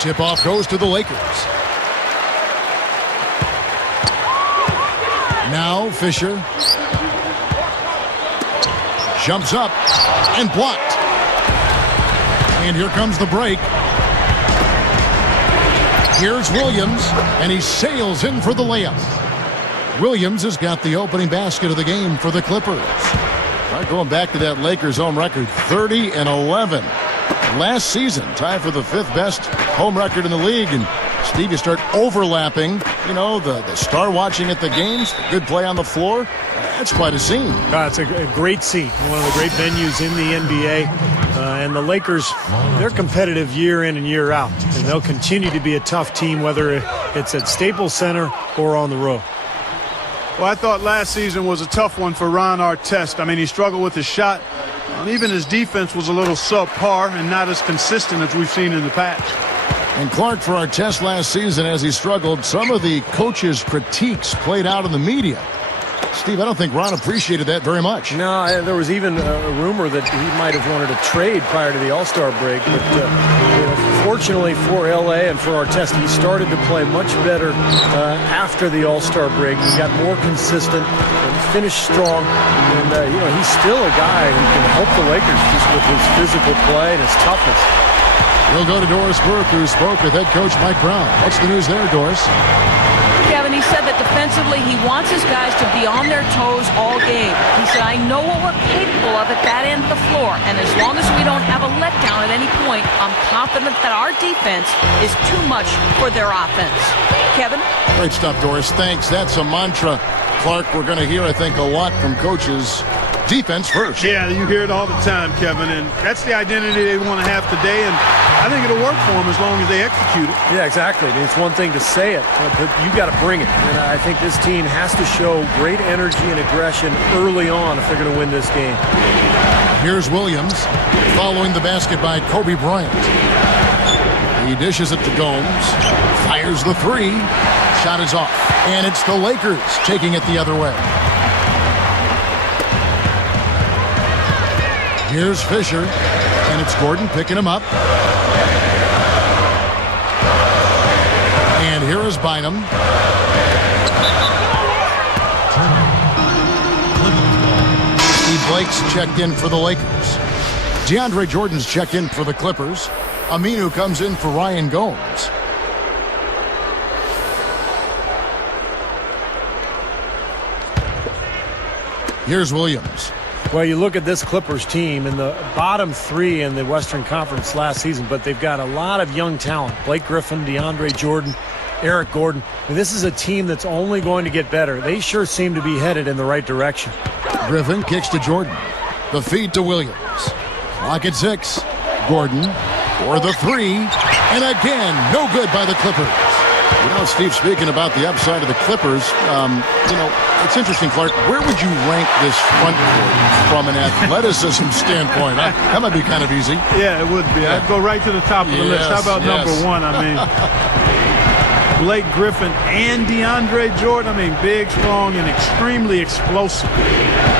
Tip-off goes to the Lakers. Now Fisher. Jumps up and blocked. And here comes the break. Here's Williams, and he sails in for the layup. Williams has got the opening basket of the game for the Clippers. Going back to that Lakers home record, 30-11. Last season, tied for the 5th best home record in the league. And Steve, you start overlapping, the star watching at the games, the good play on the floor. That's quite a scene. It's a great scene. One of the great venues in the NBA. And the Lakers, they're competitive year in and year out. And they'll continue to be a tough team, whether it's at Staples Center or on the road. Well, I thought last season was a tough one for Ron Artest. I mean, he struggled with his shot. Even his defense was a little subpar and not as consistent as we've seen in the past. And Clark, for Artest last season, as he struggled, some of the coaches' critiques played out in the media. Steve, I don't think Ron appreciated that very much. No, there was even a rumor that he might have wanted to trade prior to the All-Star break. But fortunately for L.A. and for Artest, he started to play much better after the All-Star break. He got more consistent, finished strong, and he's still a guy who can help the Lakers just with his physical play and his toughness. We'll go to Doris Burke, who spoke with head coach Mike Brown. What's the news there, Doris? Kevin, he said that defensively he wants his guys to be on their toes all game. He said, I know what we're capable of at that end of the floor, and as long as we don't have a letdown at any point, I'm confident that our defense is too much for their offense. Kevin? Great stuff, Doris. Thanks. That's a mantra, Clark, we're going to hear, I think, a lot from coaches. Defense first. Yeah, you hear it all the time, Kevin, and that's the identity they want to have today, and I think it'll work for them as long as they execute it. Yeah, exactly. I mean, it's one thing to say it, but you got to bring it. And I think this team has to show great energy and aggression early on if they're going to win this game. Here's Williams following the basket by Kobe Bryant. He dishes it to Gomes, fires the three, shot is off, and it's the Lakers taking it the other way. Here's Fisher, and it's Gordon picking him up. And here is Bynum. Steve Blake's checked in for the Lakers. DeAndre Jordan's checked in for the Clippers. Aminu comes in for Ryan Gomes. Here's Williams. Well, you look at this Clippers team in the bottom 3 in the Western Conference last season, but they've got a lot of young talent. Blake Griffin, DeAndre Jordan, Eric Gordon. I mean, this is a team that's only going to get better. They sure seem to be headed in the right direction. Griffin kicks to Jordan. The feed to Williams. Clock at 6. Gordon for the 3. And again, no good by the Clippers. Steve, speaking about the upside of the Clippers, it's interesting, Clark. Where would you rank this front court from an athleticism standpoint? That might be kind of easy. Yeah, it would be. I'd go right to the top of the list. How about number 1? I mean, Blake Griffin and DeAndre Jordan. I mean, big, strong, and extremely explosive.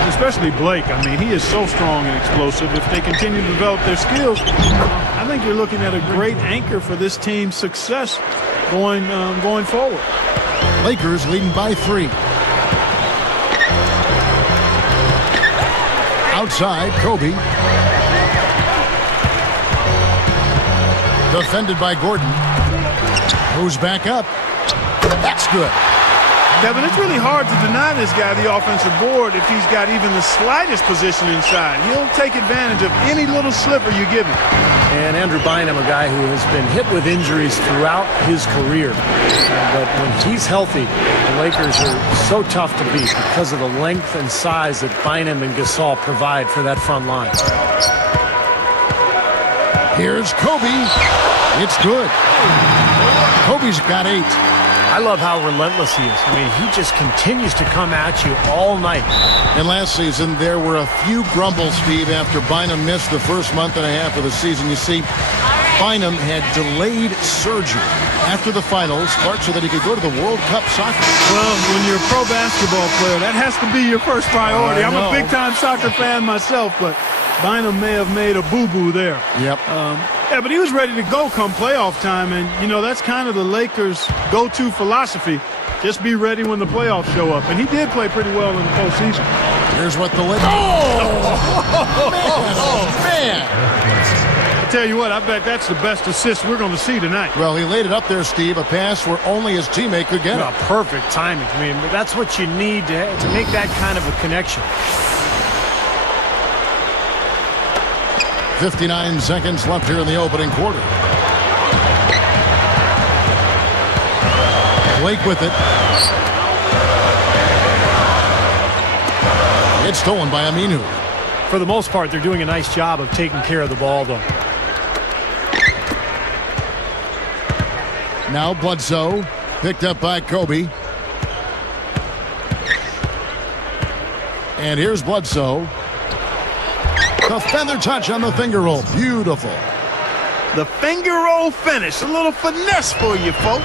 Especially Blake. I mean, he is so strong and explosive. If they continue to develop their skills, I think you're looking at a great anchor for this team's success going forward. Lakers leading by 3. Outside, Kobe. Defended by Gordon. Who's back up. That's good. Kevin, it's really hard to deny this guy the offensive board if he's got even the slightest position inside. He'll take advantage of any little sliver you give him. And Andrew Bynum, a guy who has been hit with injuries throughout his career. But when he's healthy, the Lakers are so tough to beat because of the length and size that Bynum and Gasol provide for that front line. Here's Kobe. It's good. Kobe's got 8. I love how relentless he is. I mean, he just continues to come at you all night. And last season, there were a few grumbles, Steve, after Bynum missed the first month and a half of the season. You see, Bynum had delayed surgery after the finals, Clark, so that he could go to the World Cup soccer. Well, when you're a pro basketball player, that has to be your first priority. I'm a big-time soccer fan myself, but Bynum may have made a boo-boo there. Yep. Yeah, but he was ready to go come playoff time, and, you know, that's kind of the Lakers' go-to philosophy. Just be ready when the playoffs show up. And he did play pretty well in the postseason. Here's what the Lakers... Oh, man. I tell you what, I bet that's the best assist we're going to see tonight. Well, he laid it up there, Steve, a pass where only his teammate could get it. Perfect timing. I mean, that's what you need to make that kind of a connection. 59 seconds left here in the opening quarter. Blake with it. It's stolen by Aminu. For the most part, they're doing a nice job of taking care of the ball, though. Now Bledsoe, picked up by Kobe. And here's Bledsoe. The feather touch on the finger roll. Beautiful. The finger roll finish. A little finesse for you, folks.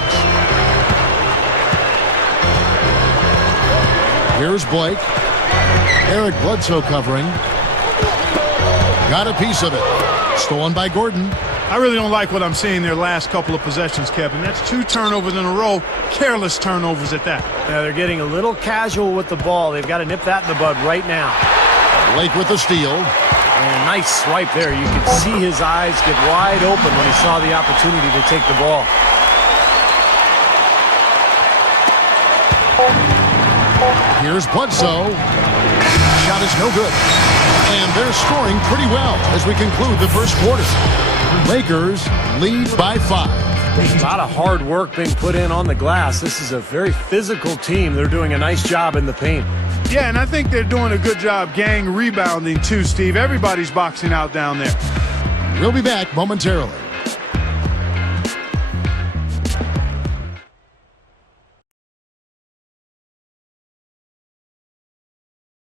Here's Blake. Eric Bledsoe covering. Got a piece of it. Stolen by Gordon. I really don't like what I'm seeing their last couple of possessions, Kevin. That's 2 turnovers in a row. Careless turnovers at that. Yeah, they're getting a little casual with the ball. They've got to nip that in the bud right now. Blake with the steal. And nice swipe there. You can see his eyes get wide open when he saw the opportunity to take the ball. Here's Bledsoe. Shot is no good. And they're scoring pretty well as we conclude the first quarter. Lakers lead by 5. A lot of hard work being put in on the glass. This is a very physical team. They're doing a nice job in the paint. Yeah, and I think they're doing a good job gang rebounding too, Steve. Everybody's boxing out down there. We'll be back momentarily.